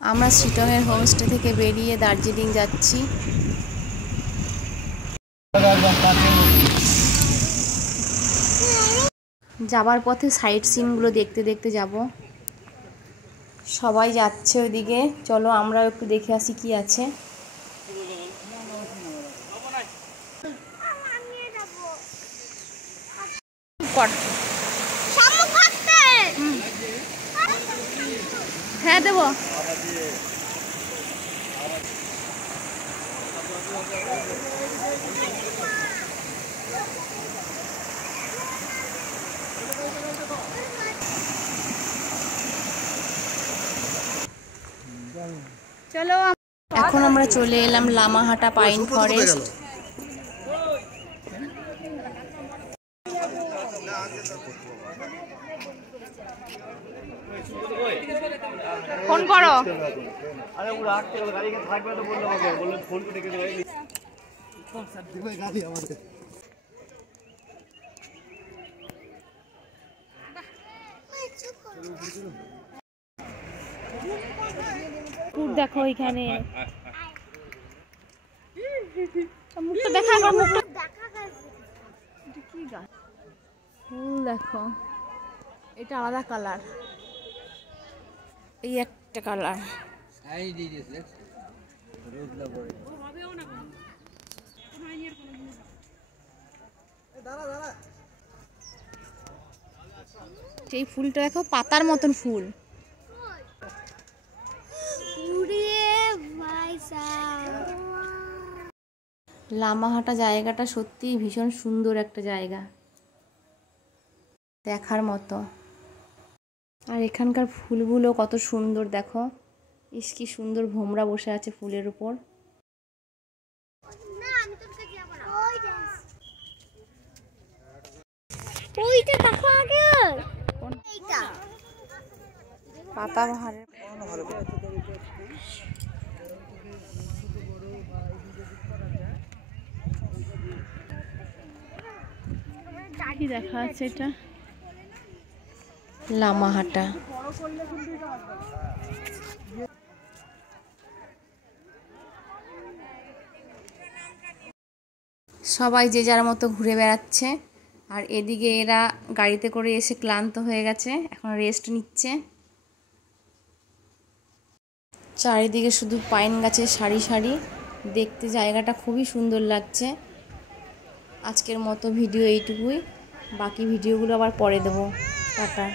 আমরা শিলংয়ের হোমস্টে থেকে বেরিয়ে দার্জিলিং যাচ্ছি। যাবার পথে সাইট সিনগুলো দেখতে দেখতে যাব। সবাই যাচ্ছে ওইদিকে, চলো আমরাও একটু দেখে আসি কি আছে। হ্যাঁ দেবো। চলো এখন আমরা চলে এলাম লামাহাটা পাইন ফরেস্ট। ফোন করো। আরে ও রাখতে হবে, গাড়ি কে থাকবে তো বললো আমাকে, বললো ফোন করে ডেকে দেবে। কোন স্যার দিবে গাড়ি আমাদের। ফুল দেখো এখানে। মুখটা দেখা, আমার মুখটা দেখা গেছে। এটা কি গাছ? ফুল দেখো, এটা আলাদা কালার, এই একটা কালার। এই ফুলটা দেখো, পাতার মতন ফুল। লামাহাটা জায়গাটা সত্যিই ভীষণ সুন্দর একটা জায়গা, দেখার মতো। আর এখানকার ফুলগুলো কত সুন্দর দেখো, ইস কি সুন্দর ভোমরা বসে আছে ফুলের উপর। পাতাবাহারের কি দেখা আছে, এটা লামাহাটা। সবাই যে যার মতো ঘুরে বেড়াচ্ছে, আর এদিকে এরা গাড়িতে করে এসে ক্লান্ত হয়ে গেছে, এখন রেস্ট নিচ্ছে। চারিদিকে শুধু পাইন গাছের সারি সারি, দেখতে জায়গাটা খুবই সুন্দর লাগছে। আজকের মতো ভিডিও এইটুকুই, বাকি ভিডিওগুলো আবার পরে দেবো। টাটা।